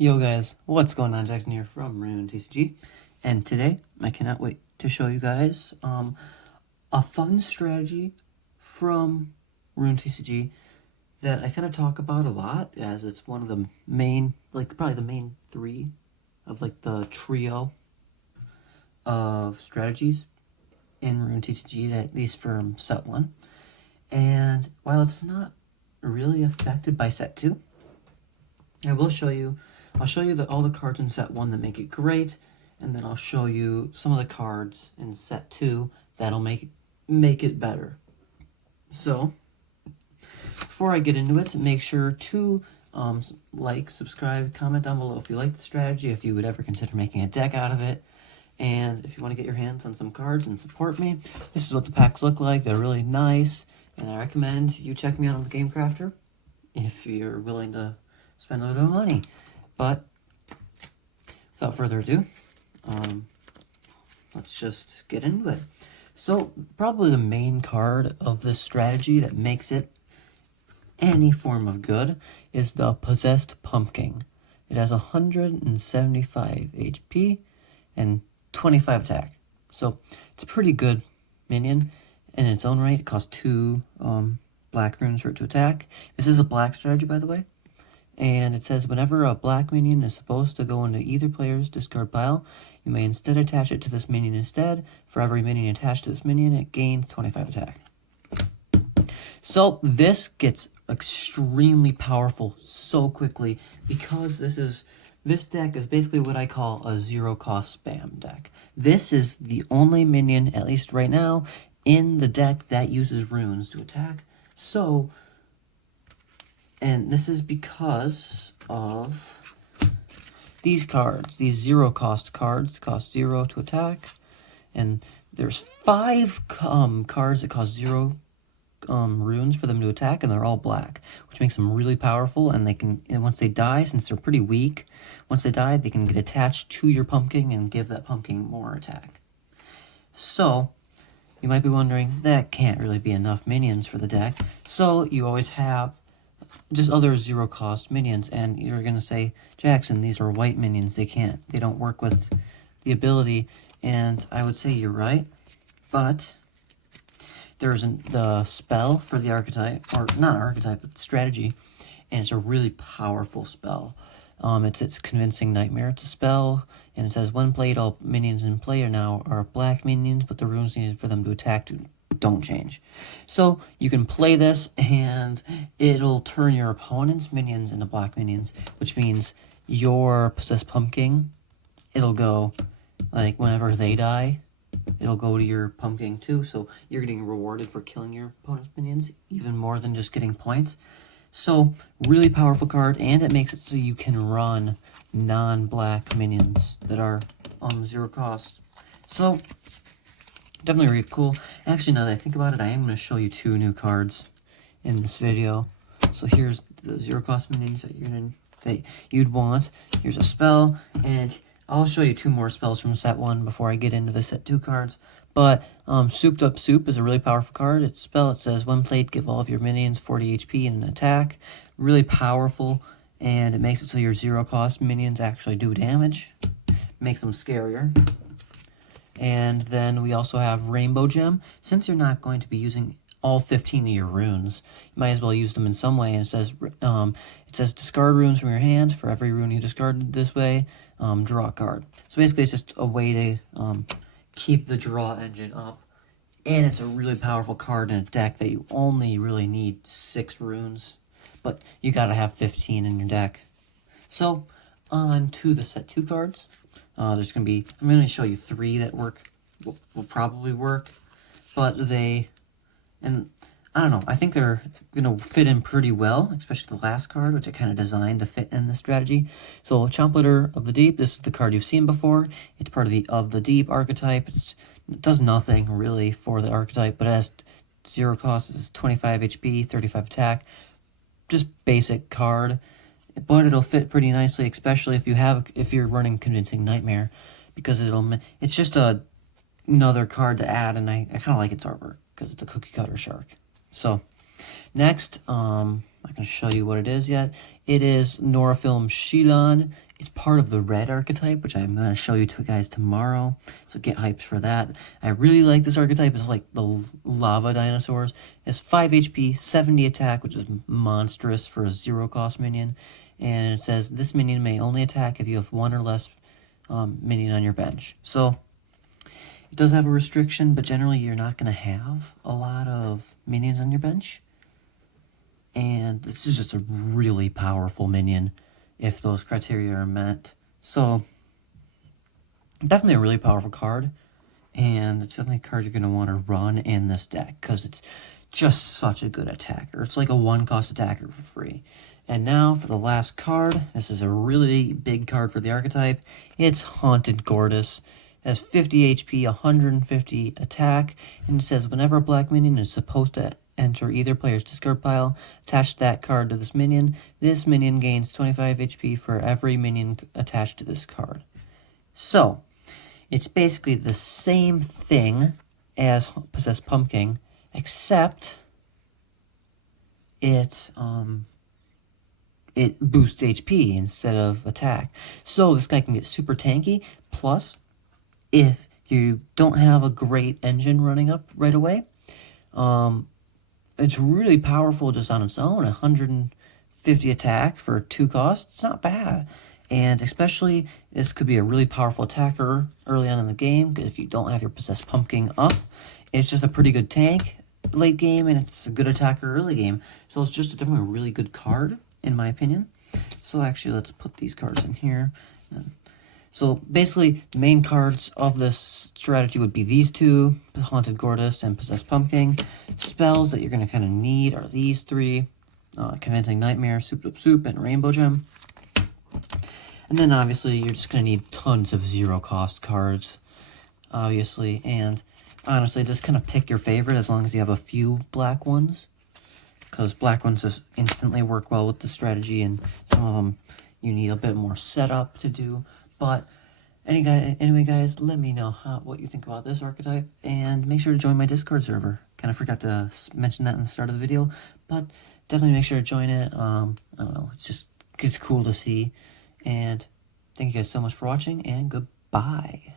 Yo guys, what's going on? Jackson here from Rune TCG, and today I cannot wait to show you guys a fun strategy from Rune TCG that I kind of talk about a lot, as it's one of the main, probably the main three of the trio of strategies in Rune TCG, at least for set 1. And while it's not really affected by set 2, I'll show you all the cards in set 1 that make it great, and then I'll show you some of the cards in set 2 that'll make it better. So, before I get into it, make sure to like, subscribe, comment down below if you like the strategy, if you would ever consider making a deck out of it, and if you want to get your hands on some cards and support me. This is what the packs look like. They're really nice, and I recommend you check me out on the Game Crafter if you're willing to spend a little bit of money. But without further ado, let's just get into it. So probably the main card of this strategy that makes it any form of good is the Possessed Pumpkin. It has 175 HP and 25 attack. So it's a pretty good minion in its own right. It costs 2 black runes for it to attack. This is a black strategy, by the way. And it says, whenever a black minion is supposed to go into either player's discard pile, you may instead attach it to this minion instead. For every minion attached to this minion, it gains 25 attack. So this gets extremely powerful so quickly, because this deck is basically what I call a zero-cost spam deck. This is the only minion, at least right now, in the deck that uses runes to attack. So, and this is because of these cards. These zero-cost cards cost 0 to attack. And there's 5 cards that cost 0 runes for them to attack, and they're all black, which makes them really powerful. And once they die, since they're pretty weak, once they die, they can get attached to your pumpkin and give that pumpkin more attack. So, you might be wondering, that can't really be enough minions for the deck. So, you always have just other zero-cost minions, and you're going to say, Jackson, these are white minions, they don't work with the ability, and I would say you're right, but there's the spell for the archetype, or not archetype, but strategy, and it's a really powerful spell. It's Convincing Nightmare. It's a spell, and it says, when played, all minions in play are black minions, but the runes needed for them to attack don't change. So you can play this, and it'll turn your opponent's minions into black minions, which means your Possessed Pumpkin, it'll go, like, whenever they die, it'll go to your pumpkin too. So you're getting rewarded for killing your opponent's minions, even more than just getting points. So really powerful card, and it makes it so you can run non-black minions that are 0 cost. So definitely really cool. Actually, now that I think about it, I am going to show you 2 new cards in this video. So here's the 0 cost minions that you'd want. Here's a spell, and I'll show you 2 more spells from set 1 before I get into the set 2 cards. But Souped Up Soup is a really powerful card. Its spell, it says, when played, give all of your minions 40 HP and an attack. Really powerful, and it makes it so your 0 cost minions actually do damage. Makes them scarier. And then we also have Rainbow Gem. Since you're not going to be using all 15 of your runes, you might as well use them in some way. And it says discard runes from your hand. For every rune you discarded this way, draw a card. So basically, it's just a way to keep the draw engine up. And it's a really powerful card in a deck that you only really need 6 runes, but you gotta have 15 in your deck. So on to the set 2 cards. I'm going to show you 3 that will probably work, but I don't know, I think they're going to fit in pretty well, especially the last card, which I kind of designed to fit in the strategy. So Chomplitter of the Deep, this is the card you've seen before. It's part of the Deep archetype. It does nothing really for the archetype, but it has 0 cost, it's 25 HP, 35 attack. Just basic card. But it'll fit pretty nicely, especially if you're running Convincing Nightmare, because it's just another card to add, and I kind of like its artwork because it's a cookie cutter shark. So next, I can show you what it is yet. It is Norafilm Shilon. It's part of the red archetype, which I'm going to show you to guys tomorrow, so get hyped for that. I really like this archetype. It's like the lava dinosaurs. It's 5 HP, 70 attack, which is monstrous for a 0-cost minion. And it says, this minion may only attack if you have one or less minion on your bench. So it does have a restriction, but generally you're not going to have a lot of minions on your bench. And this is just a really powerful minion if those criteria are met. So, definitely a really powerful card. And it's definitely a card you're going to want to run in this deck because it's just such a good attacker. It's like a 1-cost attacker for free. And now for the last card. This is a really big card for the archetype. It's Haunted Gortys. It has 50 HP, 150 attack, and it says whenever a black minion is supposed to enter either player's discard pile, attach that card to this minion. This minion gains 25 HP for every minion attached to this card. So, it's basically the same thing as Possessed Pumpkin, except it boosts HP instead of attack. So this guy can get super tanky, plus if you don't have a great engine running up right away, it's really powerful just on its own. 150 attack for 2 costs. It's not bad. And especially, this could be a really powerful attacker early on in the game, because if you don't have your Possessed Pumpkin up, it's just a pretty good tank late game, and it's a good attacker early game. So it's just definitely a really good card, in my opinion. So actually, let's put these cards in here. So basically, the main cards of this strategy would be these two, Haunted Gortys and Possessed Pumpkin. Spells that you're going to kind of need are these 3, Convincing Nightmare, Soup, and Rainbow Gem. And then obviously, you're just going to need tons of 0-cost cards, obviously. And honestly, just kind of pick your favorite as long as you have a few black ones. Because black ones just instantly work well with the strategy, and some of them you need a bit more setup to do. But anyway, guys, let me know what you think about this archetype, and make sure to join my Discord server. Kind of forgot to mention that in the start of the video, but definitely make sure to join it. I don't know, it's cool to see. And thank you guys so much for watching, and goodbye.